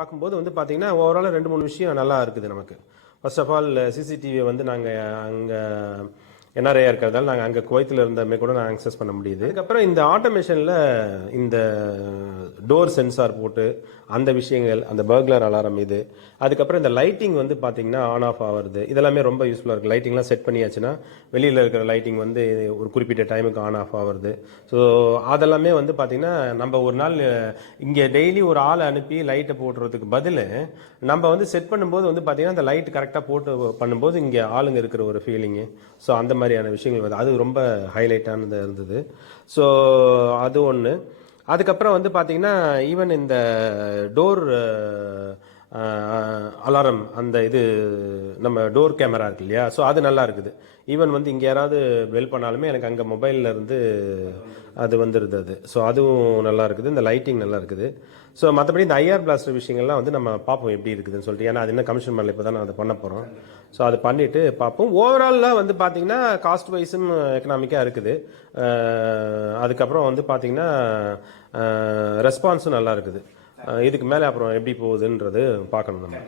பார்க்கும்போது வந்து பார்த்தீங்கன்னா ஓவராலாக 2-3 விஷயம் நல்லா இருக்குது நமக்கு. ஃபர்ஸ்ட் ஆஃப் ஆல் சிசிடிவியை வந்து நாங்கள் அங்கே என்ஆர்ஐயா இருக்கிறதால நாங்கள் அங்கே குவைத்தில் இருந்தமே கூட நான் ஆக்சஸ் பண்ண முடியுது. அதுக்கப்புறம் இந்த ஆட்டோமேஷனில் இந்த டோர் சென்சார் போட்டு அந்த விஷயங்கள், அந்த பர்க்லர் அலாரம் இது, அதுக்கப்புறம் இந்த லைட்டிங் வந்து பார்த்தீங்கன்னா ஆன் ஆஃப் ஆகிறது, இதெல்லாமே ரொம்ப யூஸ்ஃபுல்லாக இருக்குது. லைட்டிங்லாம் செட் பண்ணியாச்சுன்னா வெளியில் இருக்கிற லைட்டிங் வந்து ஒரு குறிப்பிட்ட டைமுக்கு ஆன் ஆஃப் ஆகிறது. ஸோ அதெல்லாமே வந்து பார்த்தீங்கன்னா நம்ம ஒரு நாள் இங்கே டெய்லி ஒரு ஆளை அனுப்பி லைட்டை போடுறதுக்கு பதில் நம்ம வந்து செட் பண்ணும்போது வந்து பார்த்தீங்கன்னா அந்த லைட் கரெக்டாக போட்டு பண்ணும்போது இங்கே ஆளுங்க இருக்கிற ஒரு ஃபீலிங்கு, ஸோ அந்த மாதிரியான விஷயங்கள் வந்து அது ரொம்ப ஹைலைட்டானது இருந்தது. ஸோ அது ஒன்று. அதுக்கப்புறம் வந்து பார்த்தீங்கன்னா ஈவன் இந்த டோர் அலாரம் அந்த இது நம்ம டோர் கேமரா இருக்கு இல்லையா, ஸோ அது நல்லா இருக்குது. ஈவன் வந்து இங்கே யாராவது பெல் பண்ணாலுமே எனக்கு அங்கே மொபைலில் இருந்து அது வந்துடுது அது. ஸோ அதுவும் நல்லா இருக்குது. இந்த லைட்டிங் நல்லா இருக்குது. ஸோ மற்றபடி இந்த ஐஆர் பிளாஸ்டர் விஷயங்கள்லாம் வந்து நம்ம பார்ப்போம் எப்படி இருக்குதுன்னு சொல்லிட்டு. ஏன்னா அது என்ன கமிஷன் பண்ணல, இப்போ தான் நான் அதை பண்ண போகிறோம். ஸோ அது பண்ணிவிட்டு பார்ப்போம். ஓவராலாக வந்து பார்த்தீங்கன்னா காஸ்ட் வைஸும் எக்கனாமிக்காக இருக்குது. அதுக்கப்புறம் வந்து பார்த்தீங்கன்னா ரெஸ்பான்ஸும் நல்லா இருக்குது. இதுக்கு மேலே அப்புறம் எப்படி போகுதுன்றது பார்க்கணும் நம்ம.